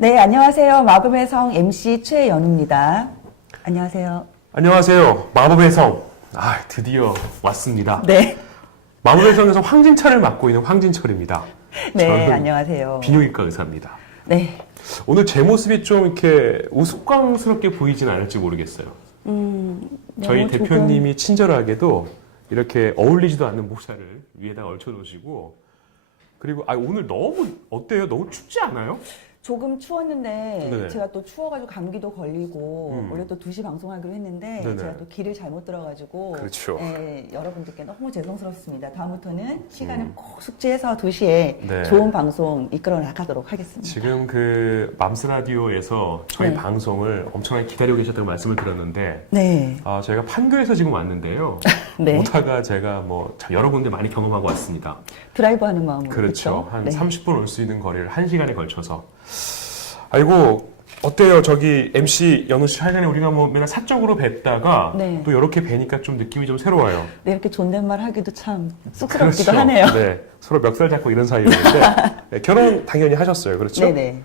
네, 안녕하세요. 마법의 성 MC 최연우입니다. 안녕하세요. 안녕하세요. 마법의 성. 드디어 왔습니다. 네. 마법의 성에서 황진철을 맡고 있는 황진철입니다. 네, 저는 안녕하세요. 비뇨기과 의사입니다. 네. 오늘 제 모습이 좀 이렇게 우스꽝스럽게 보이진 않을지 모르겠어요. 저희 대표님이 친절하게도 이렇게 어울리지도 않는 모자를 위에다가 얹혀놓으시고, 그리고 오늘 너무 어때요? 너무 춥지 않아요? 조금 추웠는데 네네. 제가 또 추워가지고 감기도 걸리고 원래 또 2시 방송하기로 했는데 네네. 제가 또 길을 잘못 들어가지고 그렇죠. 네, 여러분들께 너무 죄송스럽습니다. 다음부터는 시간을 꼭 숙지해서 2시에 네. 좋은 방송 이끌어 나가도록 하겠습니다. 지금 그 맘스 라디오에서 저희 네. 방송을 엄청나게 기다리고 계셨다고 말씀을 드렸는데, 네. 저희가 판교에서 지금 왔는데요. 네. 오다가 제가 여러 군데 많이 경험하고 왔습니다. 드라이브 하는 마음으로. 그렇죠. 그렇죠? 한 네. 30분 올 수 있는 거리를 1시간에 걸쳐서. 아이고, 어때요? 저기 MC 연우 씨 하여간에 우리가 맨날 사적으로 뵙다가 네. 또 이렇게 뵈니까 좀 느낌이 좀 새로워요. 네, 이렇게 존댓말 하기도 참 쑥스럽기도 그렇죠. 하네요. 네. 서로 멱살 잡고 이런 사이였는데 네, 결혼 당연히 하셨어요. 그렇죠? 네네.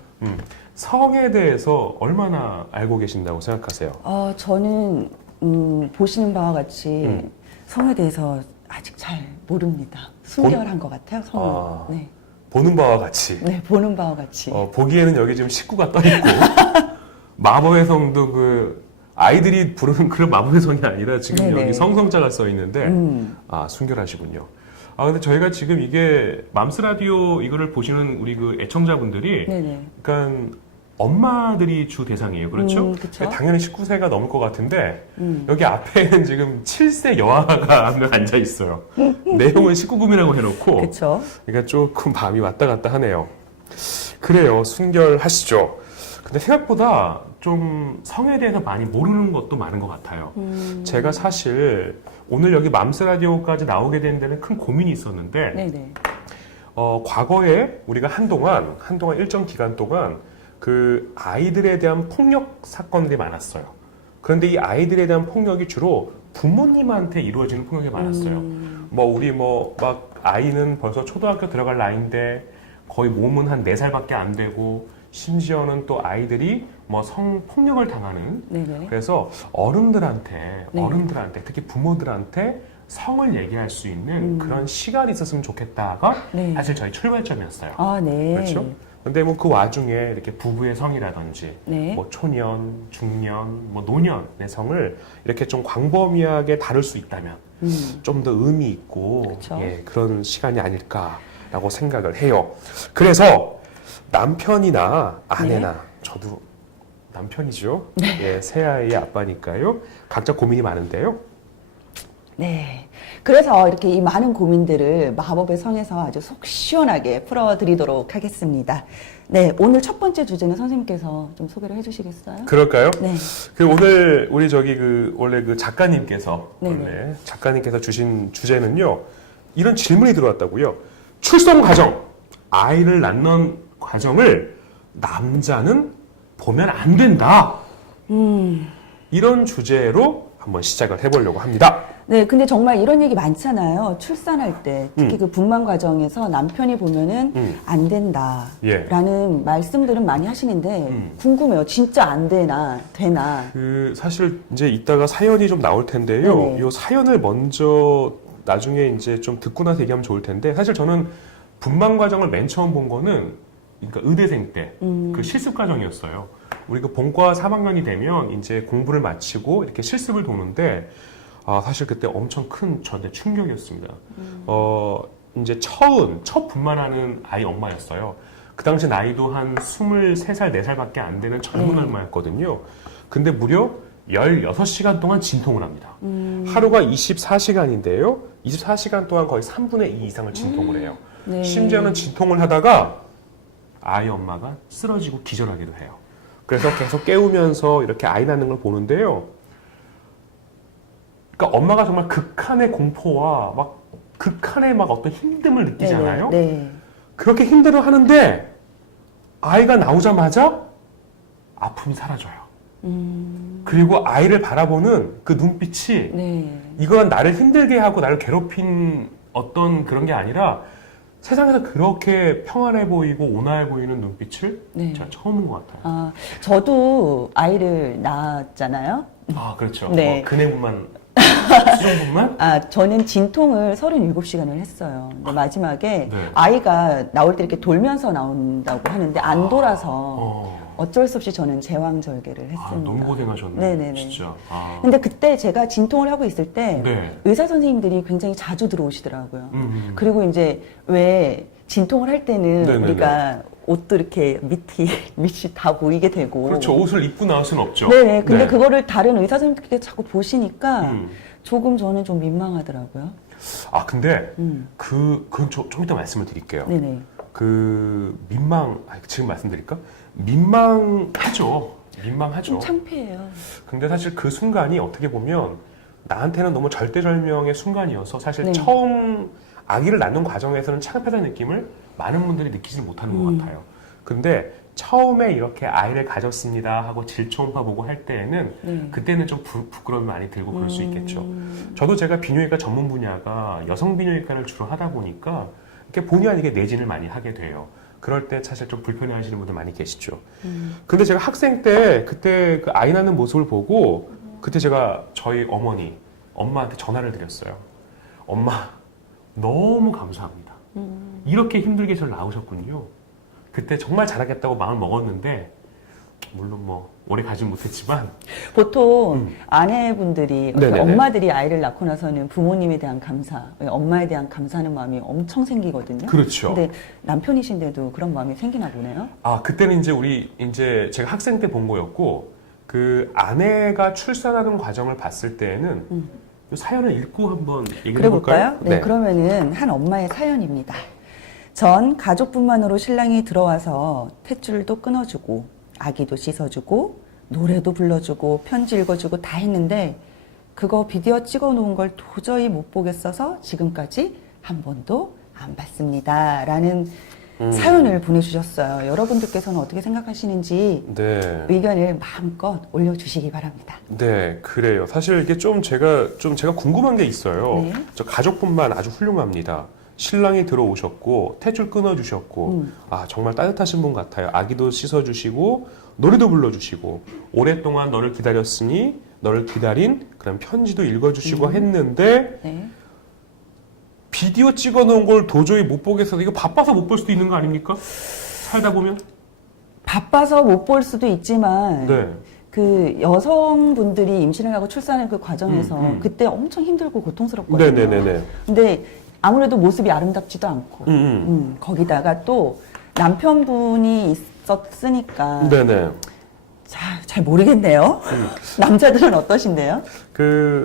성에 대해서 얼마나 알고 계신다고 생각하세요? 저는 보시는 바와 같이 성에 대해서 아직 잘 모릅니다. 순결한 것 같아요, 성은. 네. 보는 바와 같이. 네, 보는 바와 같이. 보기에는 여기 지금 식구가 떠있고 마법의 성도 아이들이 부르는 그런 마법의 성이 아니라 지금 네네. 여기 성성자가 써 있는데 순결하시군요. 근데 저희가 지금 이게 맘스 라디오 이거를 보시는 우리 그 애청자분들이 네네. 그러니까 엄마들이 주 대상이에요. 그렇죠? 그쵸. 당연히 19세가 넘을 것 같은데 여기 앞에는 지금 7세 여아가 한 명 앉아 있어요. 내용은 19금이라고 해놓고 그쵸. 그러니까 조금 밤이 왔다 갔다 하네요. 그래요. 순결하시죠. 근데 생각보다 좀 성에 대해서 많이 모르는 것도 많은 것 같아요. 제가 사실 오늘 여기 맘스 라디오까지 나오게 된 데는 큰 고민이 있었는데 네네. 과거에 우리가 한동안 일정 기간 동안 그 아이들에 대한 폭력 사건들이 많았어요. 그런데 이 아이들에 대한 폭력이 주로 부모님한테 이루어지는 폭력이 많았어요. 아이는 벌써 초등학교 들어갈 나이인데 거의 몸은 한 4살밖에 안 되고 심지어는 또 아이들이 성폭력을 당하는. 네네. 그래서 어른들한테 네. 특히 부모들한테 성을 얘기할 수 있는 그런 시간이 있었으면 좋겠다가 네. 사실 저희 출발점이었어요. 네. 그렇죠? 근데 그 와중에 이렇게 부부의 성이라든지 네. 초년, 중년, 노년의 성을 이렇게 좀 광범위하게 다룰 수 있다면 좀 더 의미 있고 그쵸. 그런 시간이 아닐까라고 생각을 해요. 그래서 남편이나 아내나 네. 저도 남편이죠. 새 아이의 아빠니까요. 각자 고민이 많은데요. 네. 그래서 이렇게 이 많은 고민들을 마법의 성에서 아주 속 시원하게 풀어드리도록 하겠습니다. 네. 오늘 첫 번째 주제는 선생님께서 좀 소개를 해주시겠어요? 그럴까요? 네. 오늘 우리 원래 작가님께서 네네. 작가님께서 주신 주제는요. 이런 질문이 들어왔다고요. 출산 과정, 아이를 낳는 과정을 남자는 보면 안 된다. 이런 주제로 한번 시작을 해보려고 합니다. 네, 근데 정말 이런 얘기 많잖아요. 출산할 때, 특히 그 분만 과정에서 남편이 보면은 안 된다라는 말씀들은 많이 하시는데 궁금해요. 진짜 안 되나, 되나? 사실 이제 이따가 사연이 좀 나올 텐데요. 네네. 이 사연을 먼저 나중에 이제 좀 듣고 나서 얘기하면 좋을 텐데 사실 저는 분만 과정을 맨 처음 본 거는 그러니까 의대생 때 그 실습 과정이었어요. 우리 본과 3학년이 되면 이제 공부를 마치고 이렇게 실습을 도는데 사실 그때 엄청 큰 저한테 충격이었습니다. 이제 첫 분만하는 아이 엄마였어요. 그 당시 나이도 한 23살, 4살밖에 안 되는 젊은 엄마였거든요. 근데 무려 16시간 동안 진통을 합니다. 하루가 24시간인데요. 24시간 동안 거의 3분의 2 이상을 진통을 해요. 네. 심지어는 진통을 하다가 아이 엄마가 쓰러지고 기절하기도 해요. 그래서 계속 깨우면서 이렇게 아이 낳는 걸 보는데요. 그러니까 엄마가 정말 극한의 공포와 극한의 어떤 힘듦을 느끼잖아요. 네. 그렇게 힘들어 하는데 아이가 나오자마자 아픔이 사라져요. 그리고 아이를 바라보는 그 눈빛이 네. 이건 나를 힘들게 하고 나를 괴롭힌 어떤 그런 게 아니라 세상에서 그렇게 평안해 보이고 온화해 보이는 눈빛을 네. 제가 처음 본 것 같아요. 아, 저도 아이를 낳았잖아요. 아, 그렇죠. 네. 뭐 그네분만, 수정분만? 아, 저는 진통을 37시간을 했어요. 근데 마지막에 네. 아이가 나올 때 이렇게 돌면서 나온다고 하는데 안 돌아서 어쩔 수 없이 저는 제왕절개를 했습니다. 아, 너무 고생하셨네요. 네네네. 진짜. 아. 근데 그때 제가 진통을 하고 있을 때 네. 의사 선생님들이 굉장히 자주 들어오시더라고요. 그리고 이제 왜 진통을 할 때는 네네네. 우리가 옷도 이렇게 밑이 다 보이게 되고. 그렇죠. 옷을 입고 나올 수는 없죠. 네네. 근데 네. 그거를 다른 의사 선생님들께 자꾸 보시니까 음. 조금 저는 좀 민망하더라고요. 아, 근데 그건 좀 이따 말씀을 드릴게요. 네네. 지금 말씀드릴까? 민망하죠. 좀 창피해요. 근데 사실 그 순간이 어떻게 보면 나한테는 너무 절대절명의 순간이어서 사실 네. 처음 아기를 낳는 과정에서는 창피하다는 느낌을 많은 분들이 느끼지 못하는 것 같아요. 근데 처음에 이렇게 아이를 가졌습니다 하고 질초음파 보고 할 때에는 네. 그때는 좀 부끄러움이 많이 들고 그럴 수 있겠죠. 저도 제가 비뇨기과 전문 분야가 여성 비뇨기과를 주로 하다 보니까 이렇게 본의 아니게 내진을 많이 하게 돼요. 그럴 때 사실 좀 불편해하시는 분들 많이 계시죠. 근데 제가 학생 때 그때 그 아이 낳는 모습을 보고 그때 제가 저희 엄마한테 전화를 드렸어요. 엄마, 너무 감사합니다. 이렇게 힘들게 저를 낳으셨군요. 그때 정말 잘하겠다고 마음을 먹었는데 물론 뭐 오래 가진 못했지만 보통 아내분들이 네네네. 엄마들이 아이를 낳고 나서는 부모님에 대한 감사, 엄마에 대한 감사하는 마음이 엄청 생기거든요. 그렇죠. 근데 남편이신데도 그런 마음이 생기나 보네요. 아, 그때는 이제 제가 학생 때 본 거였고 그 아내가 출산하는 과정을 봤을 때에는 이 사연을 읽고 한번 얘기해 그래 볼까요? 볼까요? 네, 그러면은 한 엄마의 사연입니다. 전 가족분만으로 신랑이 들어와서 탯줄도 끊어주고 아기도 씻어주고 노래도 불러주고 편지 읽어주고 다 했는데 그거 비디오 찍어 놓은 걸 도저히 못 보겠어서 지금까지 한 번도 안 봤습니다. 라는 사연을 보내주셨어요. 여러분들께서는 어떻게 생각하시는지 네. 의견을 마음껏 올려주시기 바랍니다. 네, 그래요. 사실 이게 제가 궁금한 게 있어요. 네. 저 가족분만 아주 훌륭합니다. 신랑이 들어오셨고 탯줄 끊어주셨고 아 정말 따뜻하신 분 같아요. 아기도 씻어주시고 노래도 불러주시고 오랫동안 너를 기다렸으니 너를 기다린 그런 편지도 읽어주시고 했는데 네. 비디오 찍어놓은 걸 도저히 못 보겠어서 이거 바빠서 못 볼 수도 있는 거 아닙니까? 살다 보면 바빠서 못 볼 수도 있지만 네. 그 여성분들이 임신을 하고 출산하는 그 과정에서 그때 엄청 힘들고 고통스럽거든요. 네네네네. 근데 아무래도 모습이 아름답지도 않고 거기다가 또 남편분이 있었으니까 네네. 잘 모르겠네요. 남자들은 어떠신데요?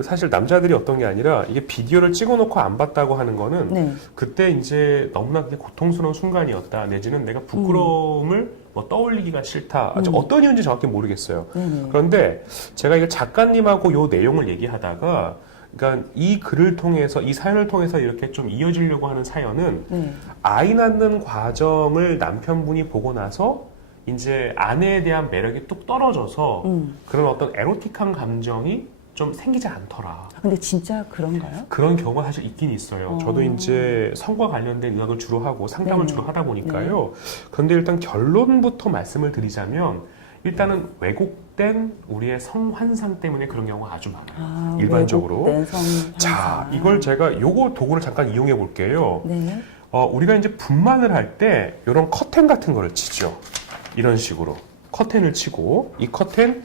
사실 남자들이 어떤 게 아니라 이게 비디오를 찍어놓고 안 봤다고 하는 거는 네. 그때 이제 너무나 그게 고통스러운 순간이었다. 내지는 내가 부끄러움을 뭐 떠올리기가 싫다. 어떤 이유인지 정확히 모르겠어요. 그런데 제가 이거 작가님하고 요 내용을 얘기하다가 그러니까 이 글을 통해서 이 사연을 통해서 이렇게 좀 이어지려고 하는 사연은 네. 아이 낳는 과정을 남편분이 보고 나서 이제 아내에 대한 매력이 뚝 떨어져서 그런 어떤 에로틱한 감정이 좀 생기지 않더라. 근데 진짜 그런가요? 그런 경우가 사실 있긴 있어요. 저도 이제 성과 관련된 의학을 주로 하고 상담을 주로 하다 보니까요. 그런데 일단 결론부터 말씀을 드리자면 일단은 왜곡된 우리의 성환상 때문에 그런 경우가 아주 많아요. 일반적으로. 왜곡된 성환상. 자, 이걸 제가 요거 도구를 잠깐 이용해 볼게요. 네. 우리가 이제 분만을 할 때 이런 커튼 같은 거를 치죠. 이런 식으로 커튼을 치고 이 커튼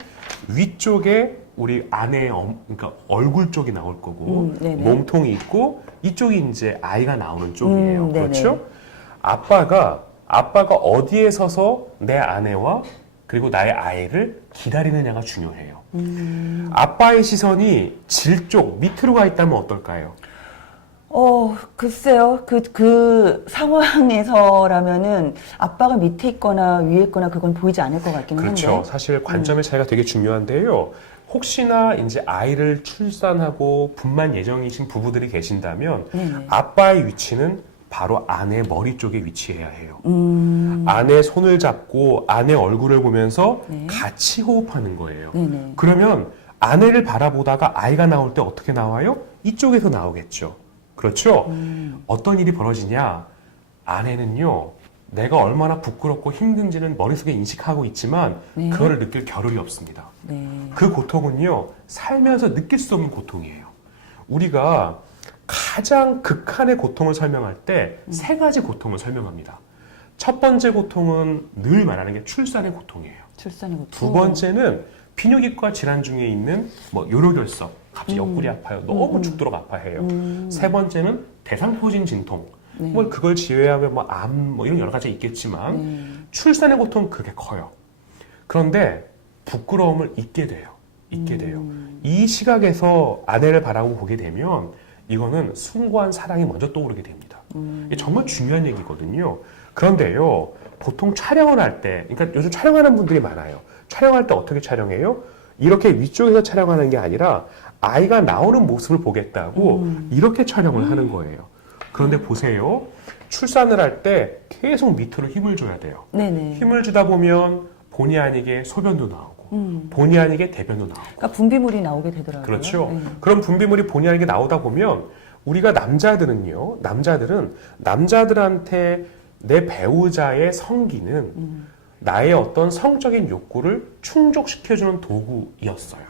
위쪽에 우리 아내의 그러니까 얼굴 쪽이 나올 거고 몸통이 있고 이쪽이 이제 아이가 나오는 쪽이에요. 그렇죠? 아빠가 어디에 서서 내 아내와 그리고 나의 아이를 기다리느냐가 중요해요. 아빠의 시선이 질 쪽 밑으로 가 있다면 어떨까요? 글쎄요. 그 상황에서라면은 아빠가 밑에 있거나 위에 있거나 그건 보이지 않을 것 같긴 한데. 그렇죠. 사실 관점의 차이가 되게 중요한데요. 혹시나 이제 아이를 출산하고 분만 예정이신 부부들이 계신다면 아빠의 위치는 바로 아내 머리 쪽에 위치해야 해요. 아내 손을 잡고 아내 얼굴을 보면서 같이 호흡하는 거예요. 그러면 아내를 바라보다가 아이가 나올 때 어떻게 나와요? 이쪽에서 나오겠죠. 그렇죠? 어떤 일이 벌어지냐? 아내는요, 내가 얼마나 부끄럽고 힘든지는 머릿속에 인식하고 있지만 네. 그거를 느낄 겨를이 없습니다. 네. 그 고통은요, 살면서 느낄 수 없는 고통이에요. 우리가 가장 극한의 고통을 설명할 때 세 가지 고통을 설명합니다. 첫 번째 고통은 늘 말하는 게 출산의 고통이에요. 출산의 고통. 두 번째는 비뇨기과 질환 중에 있는 뭐 요로결석, 갑자기 옆구리 아파요. 너무 죽도록 아파해요. 세 번째는 대상포진 진통. 네. 뭐 그걸 지외하면 뭐 암, 뭐 이런 여러 가지 있겠지만 네. 출산의 고통은 그게 커요. 그런데 부끄러움을 잊게 돼요. 잊게 돼요. 이 시각에서 아내를 바라보고 보게 되면 이거는 숭고한 사랑이 먼저 떠오르게 됩니다. 이게 정말 중요한 얘기거든요. 그런데요, 보통 촬영을 할 때, 그러니까 요즘 촬영하는 분들이 많아요. 촬영할 때 어떻게 촬영해요? 이렇게 위쪽에서 촬영하는 게 아니라 아이가 나오는 모습을 보겠다고 이렇게 촬영을 하는 거예요. 그런데 보세요. 출산을 할 때 계속 밑으로 힘을 줘야 돼요. 네네. 힘을 주다 보면 본의 아니게 소변도 나오고 본의 아니게 대변도 나오고. 그러니까 분비물이 나오게 되더라고요. 그렇죠. 네. 그런 분비물이 본의 아니게 나오다 보면 우리가 남자들은 남자들한테 내 배우자의 성기는 나의 어떤 성적인 욕구를 충족시켜주는 도구였어요.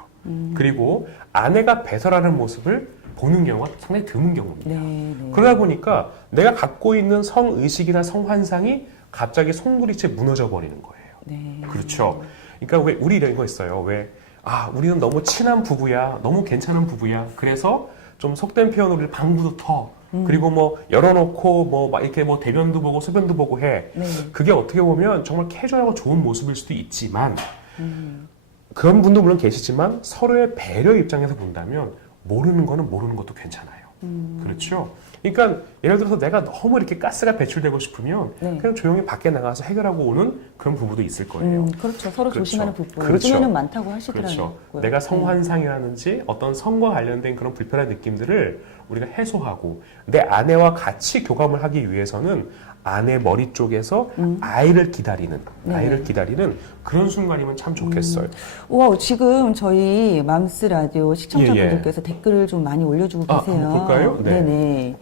그리고 아내가 배설하는 모습을 보는 경우가 상당히 드문 경우입니다. 네, 네. 그러다 보니까 내가 갖고 있는 성의식이나 성환상이 갑자기 송두리째 무너져 버리는 거예요. 네. 그렇죠. 그러니까 왜 우리 이런 거 있어요. 왜 우리는 너무 친한 부부야, 너무 괜찮은 부부야. 그래서 좀 속된 표현으로 우리 방구도 터. 그리고 뭐 열어놓고 뭐 막 이렇게 뭐 대변도 보고 소변도 보고 해. 네. 그게 어떻게 보면 정말 캐주얼하고 좋은 모습일 수도 있지만 그런 분도 물론 계시지만 서로의 배려 입장에서 본다면 모르는 거는 모르는 것도 괜찮아요. 그렇죠. 그러니까 예를 들어서 내가 너무 이렇게 가스가 배출되고 싶으면 네. 그냥 조용히 밖에 나가서 해결하고 오는 그런 부부도 있을 거예요. 그렇죠. 서로 그렇죠. 조심하는 부부. 그렇죠. 요즘에는 많다고 하시더라고요. 그렇죠. 내가 성환상이라든지 어떤 성과 관련된 그런 불편한 느낌들을 우리가 해소하고 내 아내와 같이 교감을 하기 위해서는 아내 머리 쪽에서 아이를 기다리는 그런 순간이면 참 좋겠어요. 와, 지금 저희 맘스 라디오 시청자분들께서 댓글을 좀 많이 올려주고 계세요. 한번 볼까요? 네. 네네.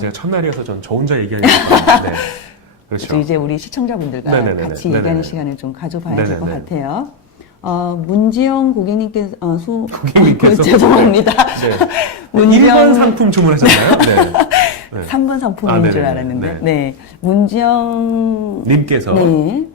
제가 첫날이어서 전 저 혼자 얘기하니까. 네. 그렇죠. 이제 우리 시청자분들과 네네네네. 같이 네네네. 얘기하는 시간을 좀 가져봐야 될 것 네네네. 같아요. 문지영 고객님께서, 고객님께서? 죄송합니다. 네. 문지영 1번 상품 주문하셨나요? 네. 네. 3번 상품인 네네네. 줄 알았는데. 네. 네. 문지영 님께서 네.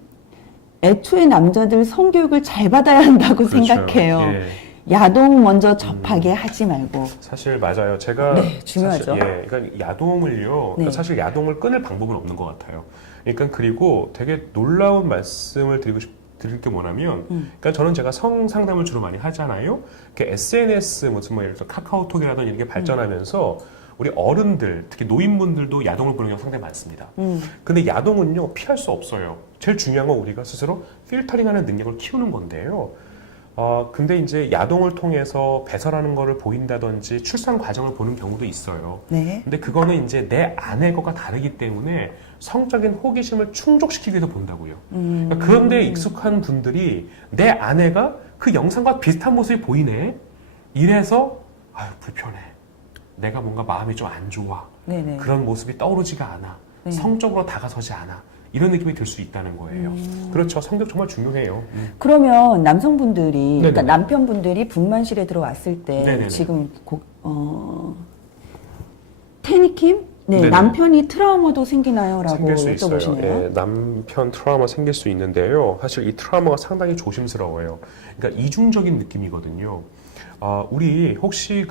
애초에 남자들 성교육을 잘 받아야 한다고 그렇죠. 생각해요. 예. 야동 먼저 접하게 하지 말고. 사실 맞아요. 제가 네, 중요하죠. 사실, 그러니까 야동을요. 네. 사실 야동을 끊을 방법은 없는 것 같아요. 그러니까 그리고 되게 놀라운 말씀을 드릴 게 뭐냐면, 그러니까 저는 제가 성 상담을 주로 많이 하잖아요. SNS 무슨 뭐 예를 들어 카카오톡이라든지 이런 게 발전하면서 우리 어른들, 특히 노인분들도 야동을 보는 경우가 상당히 많습니다. 근데 야동은요 피할 수 없어요. 제일 중요한 건 우리가 스스로 필터링하는 능력을 키우는 건데요. 근데 이제 야동을 통해서 배설하는 거를 보인다든지 출산 과정을 보는 경우도 있어요. 네. 근데 그거는 이제 내 아내 것과 다르기 때문에 성적인 호기심을 충족시키기 위해서 본다고요. 그러니까 그런데 익숙한 분들이 내 아내가 그 영상과 비슷한 모습이 보이네. 이래서 불편해. 내가 뭔가 마음이 좀 안 좋아. 네네. 그런 모습이 떠오르지가 않아. 네. 성적으로 다가서지 않아. 이런 느낌이 들 수 있다는 거예요. 그렇죠. 성격 정말 중요해요. 그러면 남성분들이, 그러니까 네네네. 남편분들이 분만실에 들어왔을 때 네네네. 지금 테니킴? 네, 네네. 남편이 트라우마도 생기나요? 라고 생길 수 있어요. 여쭤보시네요. 예, 남편 트라우마 생길 수 있는데요. 사실 이 트라우마가 상당히 조심스러워요. 그러니까 이중적인 느낌이거든요. 우리 혹시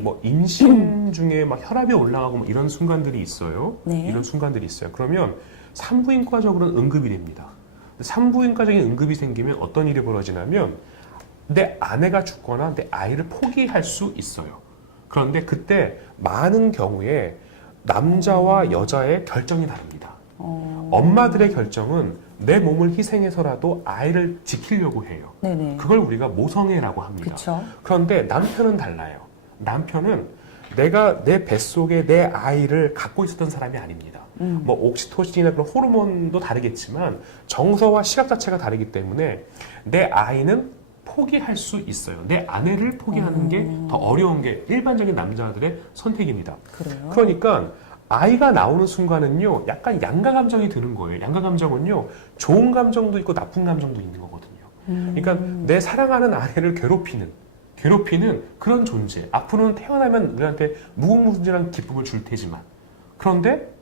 뭐 임신 중에 막 혈압이 올라가고 뭐 이런 순간들이 있어요. 네. 이런 순간들이 있어요. 그러면 산부인과적으로는 응급이 됩니다. 산부인과적인 응급이 생기면 어떤 일이 벌어지냐면 내 아내가 죽거나 내 아이를 포기할 수 있어요. 그런데 그때 많은 경우에 남자와 여자의 결정이 다릅니다. 엄마들의 결정은 내 몸을 희생해서라도 아이를 지키려고 해요. 네네. 그걸 우리가 모성애라고 합니다. 그쵸. 그런데 남편은 달라요. 남편은 내가 내 뱃속에 내 아이를 갖고 있었던 사람이 아닙니다. 뭐 옥시토신이나 그런 호르몬도 다르겠지만 정서와 시각 자체가 다르기 때문에 내 아이는 포기할 수 있어요. 내 아내를 포기하는 게 더 어려운 게 일반적인 남자들의 선택입니다. 그래요? 그러니까 아이가 나오는 순간은요, 약간 양가 감정이 드는 거예요. 양가 감정은요, 좋은 감정도 있고 나쁜 감정도 있는 거거든요. 그러니까 내 사랑하는 아내를 괴롭히는 그런 존재. 앞으로는 태어나면 우리한테 무궁무진한 기쁨을 줄 테지만, 그런데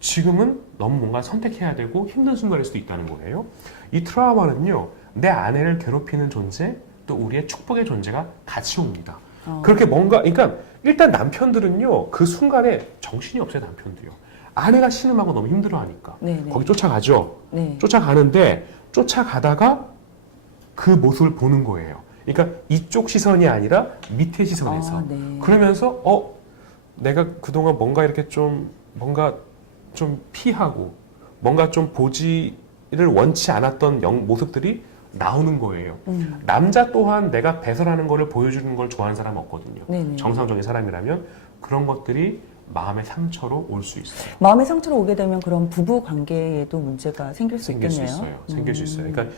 지금은 너무 뭔가 선택해야 되고 힘든 순간일 수도 있다는 거예요. 이 트라우마는요, 내 아내를 괴롭히는 존재, 또 우리의 축복의 존재가 같이 옵니다. 그렇게 뭔가, 그러니까 일단 남편들은요, 그 순간에 정신이 없어요, 남편도요. 아내가 신음하고 너무 힘들어하니까. 네네. 거기 쫓아가죠. 네. 쫓아가는데, 쫓아가다가 그 모습을 보는 거예요. 그러니까 이쪽 시선이 아니라 밑에 시선에서. 네. 그러면서, 내가 그동안 뭔가 이렇게 뭔가 좀 피하고, 뭔가 좀 보지를 원치 않았던 모습들이 나오는 거예요. 남자 또한 내가 배설하는 거를 보여주는 걸 좋아하는 사람 없거든요. 네네. 정상적인 사람이라면 그런 것들이 마음의 상처로 올 수 있어요. 마음의 상처로 오게 되면 그런 부부 관계에도 문제가 생길 수 있겠네요. 생길 수 있어요. 그러니까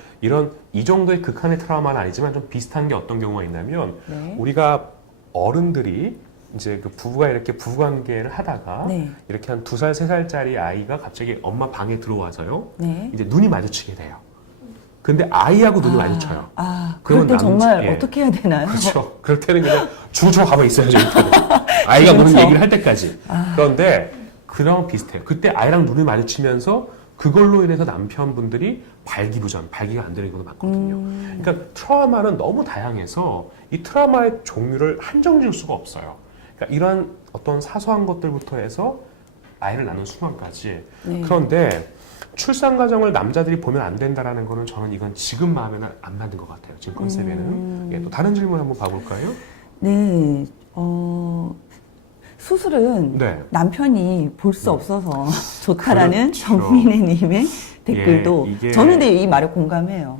이 정도의 극한의 트라우마는 아니지만 좀 비슷한 게 어떤 경우가 있냐면 네. 우리가 어른들이 이제 그 부부가 이렇게 부부관계를 하다가 네. 이렇게 한 2살, 3살짜리 아이가 갑자기 엄마 방에 들어와서요. 네. 이제 눈이 마주치게 돼요. 근데 아이하고 눈이 마주쳐요. 그럴 때 정말 어떻게 해야 되나요? 그렇죠. 그럴 때는 그냥 주저 가만히 있어야죠. 아이가 그렇죠. 노는 얘기를 할 때까지. 그런데 그랑 비슷해요. 그때 아이랑 눈을 마주치면서 그걸로 인해서 남편분들이 발기부전, 발기가 안 되는 경우도 많거든요. 그러니까 트라우마는 너무 다양해서 이 트라우마의 종류를 한정 지을 수가 없어요. 그러니까 이런 어떤 사소한 것들부터 해서 아이를 낳는 순간까지. 네. 그런데 출산 과정을 남자들이 보면 안 된다라는 거는 저는 이건 지금 마음에는 안 맞는 것 같아요. 지금 컨셉에는. 예, 또 다른 질문 한번 봐볼까요? 네, 수술은 네. 남편이 볼 수 없어서 좋다라는 그렇죠. 정민혜님의 댓글도 저는 근데 이 말에 공감해요.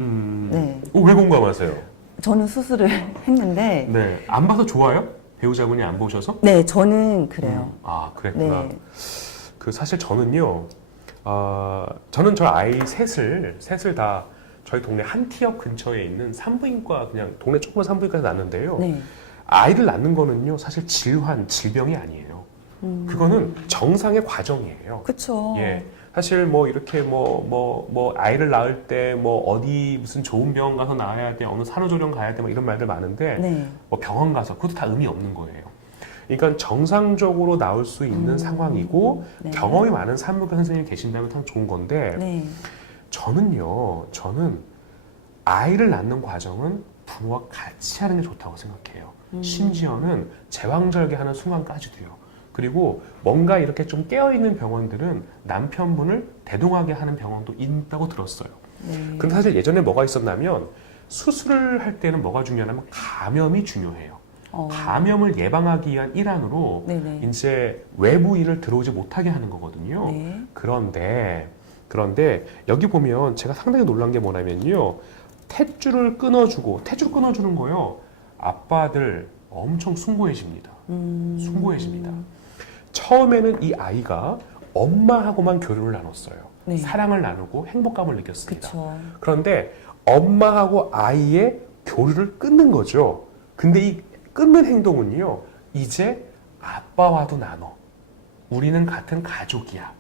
네. 왜 공감하세요? 저는 수술을 했는데 네, 안 봐서 좋아요? 배우자분이 안 보셔서? 네, 저는 그래요. 그랬구나. 네. 사실 저는요. 저는 저 아이 셋을 다 저희 동네 한티역 근처에 있는 산부인과 그냥 동네 조그만 산부인과에서 낳는데요. 네. 아이를 낳는 거는요 사실 질병이 아니에요. 그거는 정상의 과정이에요. 그렇죠. 예, 사실 뭐 이렇게 뭐 아이를 낳을 때 뭐 어디 무슨 좋은 병원 가서 낳아야 돼, 어느 산후조리원 가야 돼, 뭐 이런 말들 많은데 네. 뭐 병원 가서 그것도 다 의미 없는 거예요. 그러니까 정상적으로 나올 수 있는 상황이고 네. 경험이 많은 산부인과 선생님이 계신다면 참 좋은 건데 네. 저는 아이를 낳는 과정은 부모와 같이 하는 게 좋다고 생각해요. 심지어는 제왕절개하는 순간까지도요. 그리고 뭔가 이렇게 좀 깨어있는 병원들은 남편분을 대동하게 하는 병원도 있다고 들었어요. 네. 근데 사실 예전에 뭐가 있었냐면 수술을 할 때는 뭐가 중요하냐면 감염이 중요해요. 감염을 예방하기 위한 일환으로 네네. 이제 외부인을 들어오지 못하게 하는 거거든요. 네. 그런데 여기 보면 제가 상당히 놀란 게 뭐냐면요. 탯줄을 끊어주는 거요. 아빠들 엄청 숭고해집니다. 숭고해집니다. 처음에는 이 아이가 엄마하고만 교류를 나눴어요. 네. 사랑을 나누고 행복감을 느꼈습니다. 그쵸. 그런데 엄마하고 아이의 교류를 끊는 거죠. 근데 이 끊는 행동은요, 이제 아빠와도 나눠. 우리는 같은 가족이야.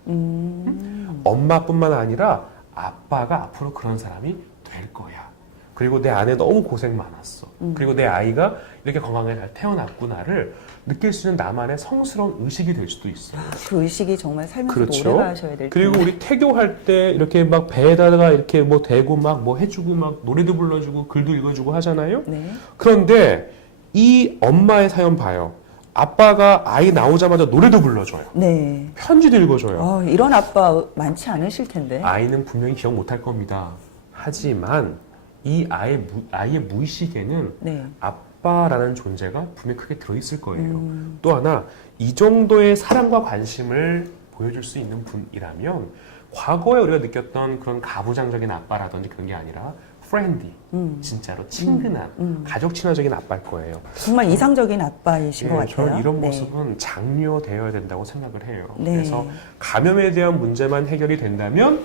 엄마뿐만 아니라 아빠가 앞으로 그런 사람이 될 거야. 그리고 내 아내 너무 고생 많았어. 그리고 내 아이가 이렇게 건강하게 잘 태어났구나를 느낄 수 있는 나만의 성스러운 의식이 될 수도 있어요. 그 의식이 정말 살면서 그렇죠? 오래 가셔야 될 텐데. 그리고 우리 태교할 때 이렇게 막 배에다가 이렇게 뭐 대고 막 뭐 해주고 막 노래도 불러주고 글도 읽어주고 하잖아요. 네. 그런데 이 엄마의 사연 봐요. 아빠가 아이 나오자마자 노래도 불러줘요. 네. 편지도 읽어줘요. 이런 아빠 많지 않으실 텐데. 아이는 분명히 기억 못할 겁니다. 하지만 이 아이의 무의식에는 네. 아빠라는 존재가 분명히 크게 들어있을 거예요. 또 하나 이 정도의 사랑과 관심을 보여줄 수 있는 분이라면 과거에 우리가 느꼈던 그런 가부장적인 아빠라든지 그런 게 아니라 프렌디, 진짜로 친근한 가족 친화적인 아빠일 거예요. 정말 이상적인 아빠이신 것 같아요. 저는 이런 모습은 네. 장려되어야 된다고 생각을 해요. 네. 그래서 감염에 대한 문제만 해결이 된다면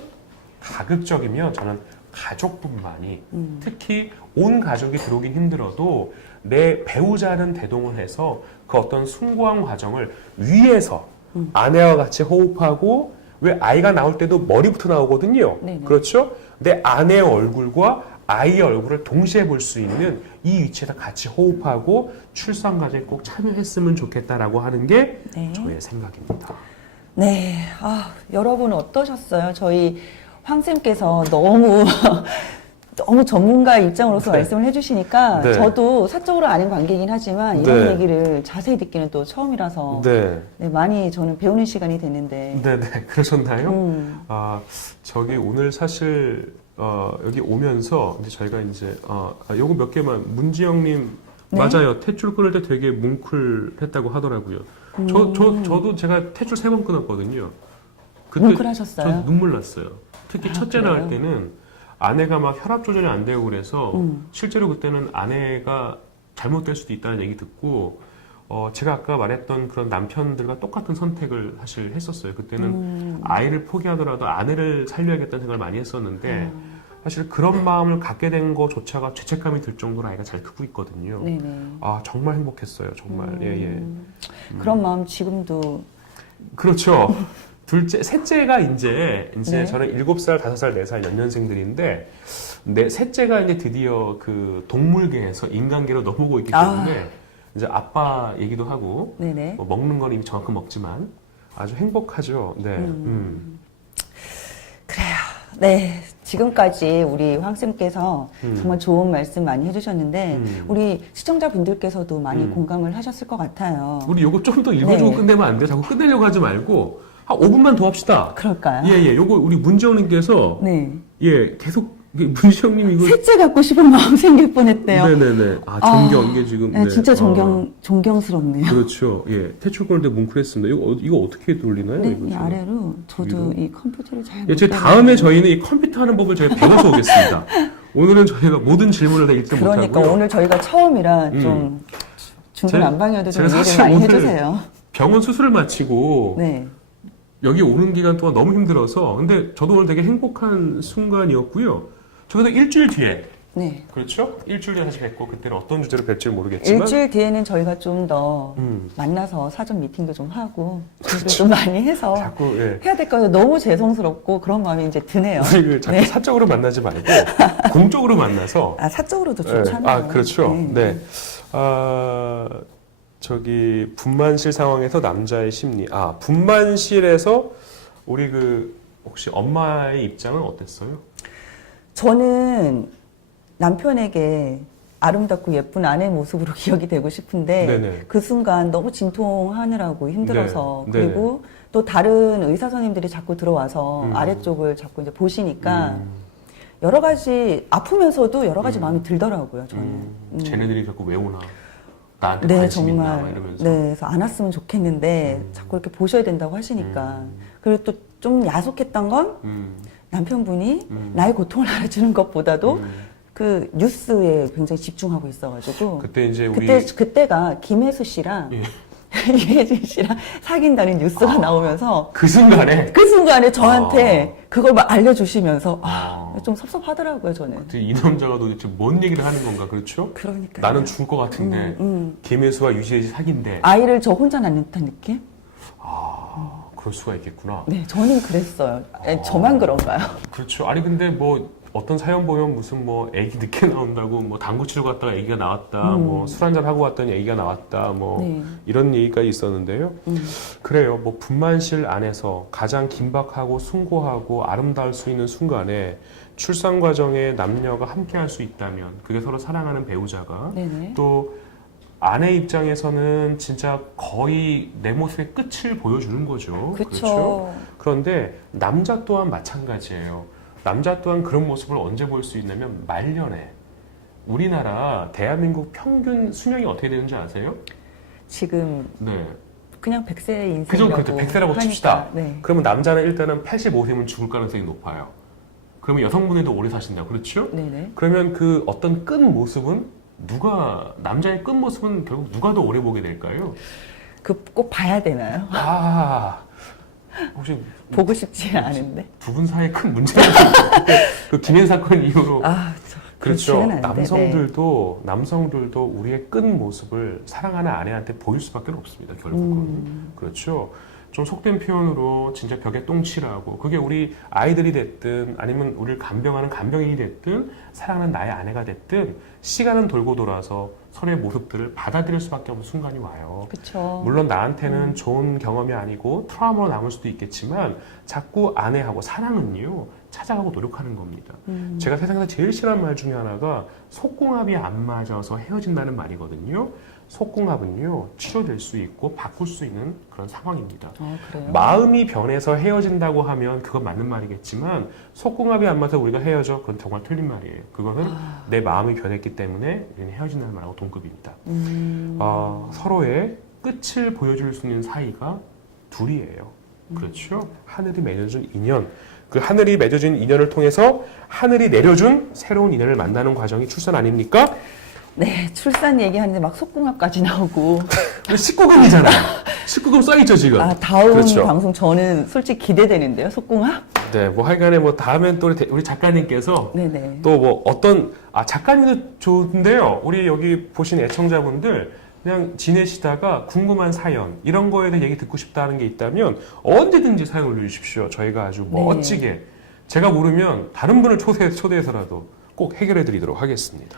가급적이면 저는 가족뿐만이 특히 온 가족이 들어오긴 힘들어도 내 배우자는 대동을 해서 그 어떤 숭고한 과정을 위에서 아내와 같이 호흡하고 왜 아이가 나올 때도 머리부터 나오거든요. 네네. 그렇죠? 내 아내의 얼굴과 아이의 얼굴을 동시에 볼 수 있는 이 위치에서 같이 호흡하고 출산 과정에 꼭 참여했으면 좋겠다라고 하는 게 네. 저의 생각입니다. 네. 여러분 어떠셨어요? 저희 황쌤께서 너무 너무 전문가 입장으로서 네. 말씀을 해주시니까 네. 저도 사적으로 아는 관계이긴 하지만 이런 네. 얘기를 자세히 듣기는 또 처음이라서 네. 네, 많이 저는 배우는 시간이 됐는데. 네네. 그러셨나요? 저기 오늘 사실, 여기 오면서 이제 저희가 이제, 요거 몇 개만, 문지영님, 네. 맞아요. 탯줄 끊을 때 되게 뭉클했다고 하더라고요. 저도 제가 탯줄 3번 끊었거든요. 그때 뭉클하셨어요? 저 눈물 났어요. 특히 첫째 그래요? 낳을 때는 아내가 막 혈압 조절이 안 되고 그래서 실제로 그때는 아내가 잘못될 수도 있다는 얘기 듣고 제가 아까 말했던 그런 남편들과 똑같은 선택을 사실 했었어요. 그때는 아이를 포기하더라도 아내를 살려야겠다는 생각을 많이 했었는데 사실 그런 마음을 갖게 된 것조차가 죄책감이 들 정도로 아이가 잘 크고 있거든요. 네네. 정말 행복했어요. 정말. 예. 그런 마음 지금도. 그렇죠. 셋째가 이제 네. 저는 7살, 5살, 4살 연년생들인데, 셋째가 이제 드디어 그 동물계에서 인간계로 넘어오고 있기 때문에, 이제 아빠 얘기도 하고, 네네. 뭐 먹는 건 이미 저만큼 먹지만, 아주 행복하죠. 네. 그래요. 네. 지금까지 우리 황쌤께서 정말 좋은 말씀 많이 해주셨는데, 우리 시청자분들께서도 많이 공감을 하셨을 것 같아요. 우리 요거 좀 더 읽어주고 네. 끝내면 안 돼요? 자꾸 끝내려고 하지 말고, 한 5분만 더 합시다. 그럴까요? 예. 요거 우리 문지영님께서, 네. 계속, 문지영님 이거. 셋째 갖고 싶은 마음 생길 뻔했대요. 네네네. 존경, 이게 지금. 네, 진짜 존경스럽네요. 그렇죠. 예. 태출 걸때 뭉클했습니다. 이거 어떻게 돌리나요? 네, 이거 이 지금? 아래로 저도 위로? 이 컴퓨터를 잘 예, 제 못 다음에 따라가지고. 저희는 이 컴퓨터 하는 법을 저희가 배워서 오겠습니다. 오늘은 저희가 모든 질문을 다 읽지 그러니까 못하고요. 오늘 저희가 처음이라 좀 중구난방이어도 좀 제가 이해를 사실 많이 오늘 해주세요. 병원 수술을 마치고 네. 여기 오는 기간 동안 너무 힘들어서 근데 저도 오늘 되게 행복한 순간이었고요. 저도 일주일 뒤에 네. 그렇죠? 일주일 뒤에 다시 뵙고 그때는 어떤 주제로 뵐지 모르겠지만 일주일 뒤에는 저희가 좀 더 만나서 사전 미팅도 좀 하고 준비를 좀 많이 해서 자꾸 해야 될 거예요. 너무 죄송스럽고 그런 마음이 이제 드네요. 우리 자꾸 사적으로 만나지 말고 공적으로 만나서 사적으로도 좋잖아요. 그렇죠. 네. 저기 분만실 상황에서 남자의 심리. 분만실에서 우리 혹시 엄마의 입장은 어땠어요? 저는 남편에게 아름답고 예쁜 아내 모습으로 기억이 되고 싶은데 네네. 그 순간 너무 진통하느라고 힘들어서 네. 그리고 또 다른 의사 선생님들이 자꾸 들어와서 아래쪽을 자꾸 이제 보시니까 여러 가지 아프면서도 여러 가지 마음이 들더라고요. 저는. 쟤네들이 자꾸 왜 오나? 나한테 네, 관심 있나? 정말. 막 이러면서. 네, 그래서 안 왔으면 좋겠는데 자꾸 이렇게 보셔야 된다고 하시니까. 그리고 또 좀 야속했던 건 남편분이 나의 고통을 알아주는 것보다도 그 뉴스에 굉장히 집중하고 있어가지고. 그때 이제 우리 그때가 김혜수 씨랑 유해진 씨랑 사귄다는 뉴스가 나오면서 그 순간에 그 순간에 저한테 그걸 막 알려주시면서 좀 섭섭하더라고요, 저는. 그때 이 남자가 도대체 뭔 얘기를 하는 건가, 그렇죠? 그러니까 나는 죽을 것 같은데 김혜수와 유지혜지 사귄대. 아이를 저 혼자 낳는 듯한 느낌? 그럴 수가 있겠구나. 네, 저는 그랬어요. 저만 그런가요? 그렇죠. 아니 근데 뭐 어떤 사연 보면 무슨 뭐 애기 늦게 나온다고 뭐 당구 치러 갔다가 애기가 나왔다, 뭐 술 한잔 하고 왔더니 애기가 나왔다, 뭐 네. 이런 얘기까지 있었는데요. 그래요. 뭐 분만실 안에서 가장 긴박하고 숭고하고 아름다울 수 있는 순간에 출산 과정에 남녀가 함께할 수 있다면 그게 서로 사랑하는 배우자가 네네. 또 아내 입장에서는 진짜 거의 내 모습의 끝을 보여주는 거죠. 그쵸. 그런데 남자 또한 마찬가지예요. 남자 또한 그런 모습을 언제 볼 수 있냐면 말년에. 우리나라 대한민국 평균 수명이 어떻게 되는지 아세요? 지금 네. 그냥 100세 인생이라고 그죠? 그렇죠. 100세라고 칩시다. 네. 그러면 남자는 일단은 85세면 죽을 가능성이 높아요. 그러면 여성분들도 오래 사신다고 그렇죠? 네네. 그러면 그 어떤 끝 모습은 남자의 끝 모습은 결국 누가 더 오래 보게 될까요? 꼭 봐야 되나요? 혹시 보고 싶지 않은데. 두 분 사이에 큰 문제가 있어요. 그 김현 사건 이후로. 그렇죠. 그렇지는 않은데, 남성들도 우리의 끝 모습을 사랑하는 아내한테 보일 수밖에 없습니다. 결국은. 그렇죠. 좀 속된 표현으로 진짜 벽에 똥치라고 그게 우리 아이들이 됐든 아니면 우리를 간병하는 간병인이 됐든 사랑하는 나의 아내가 됐든 시간은 돌고 돌아서 서로의 모습들을 받아들일 수밖에 없는 순간이 와요. 그쵸. 물론 나한테는 좋은 경험이 아니고 트라우마로 남을 수도 있겠지만 자꾸 아내하고 사랑은요 찾아가고 노력하는 겁니다. 제가 세상에서 제일 싫어하는 말 중에 하나가 속궁합이 안 맞아서 헤어진다는 말이거든요. 속궁합은요 치료될 수 있고 바꿀 수 있는 그런 상황입니다. 그래요? 마음이 변해서 헤어진다고 하면 그건 맞는 말이겠지만 속궁합이 안 맞아서 우리가 헤어져 그건 정말 틀린 말이에요. 그거는 내 마음이 변했기 때문에 우리는 헤어진다는 말하고 동급입니다. 서로의 끝을 보여줄 수 있는 사이가 둘이에요. 그렇죠? 하늘이 맺어준 인연, 그 하늘이 맺어준 인연을 통해서 하늘이 내려준 새로운 인연을 만나는 과정이 출산 아닙니까? 네, 출산 얘기하는데 막 속궁합까지 나오고. 19금이잖아요. 19금 써있죠, 지금. 다음 그렇죠. 방송 저는 솔직히 기대되는데요, 속궁합? 네, 뭐 하여간에 뭐 다음엔 또 우리 작가님께서 네네. 또 뭐 어떤, 작가님도 좋은데요. 우리 여기 보신 애청자분들 그냥 지내시다가 궁금한 사연, 이런 거에 대해 얘기 듣고 싶다는 게 있다면 언제든지 사연 올려주십시오. 저희가 아주 멋지게. 제가 모르면 다른 분을 초대해서라도 꼭 해결해 드리도록 하겠습니다.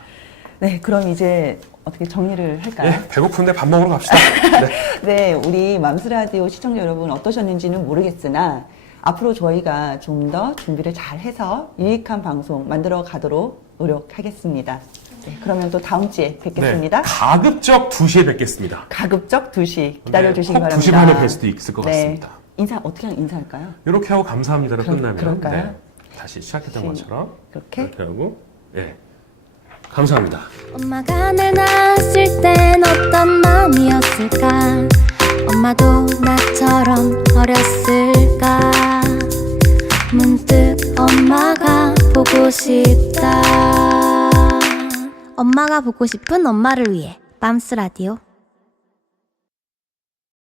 네, 그럼 이제 어떻게 정리를 할까요? 네, 배고픈데 밥 먹으러 갑시다. 네. 네, 우리 맘스라디오 시청자 여러분 어떠셨는지는 모르겠으나 앞으로 저희가 좀 더 준비를 잘 해서 유익한 방송 만들어 가도록 노력하겠습니다. 네, 그러면 또 다음 주에 뵙겠습니다. 네, 가급적 2시에 뵙겠습니다. 가급적 2시 기다려주시기 네, 바랍니다. 2시 반에 뵐 수도 있을 것 네. 같습니다. 어떻게 인사할까요? 이렇게 하고 감사합니다로 끝나면 그럴까요? 다시 시작했던 것처럼 그렇게? 이렇게 하고 감사합니다. 엄마가 날 낳았을 땐 어떤 마음이었을까? 엄마도 나처럼 어렸을까? 문득 엄마가 보고 싶다. 엄마가 보고 싶은 엄마를 위해 맘스라디오.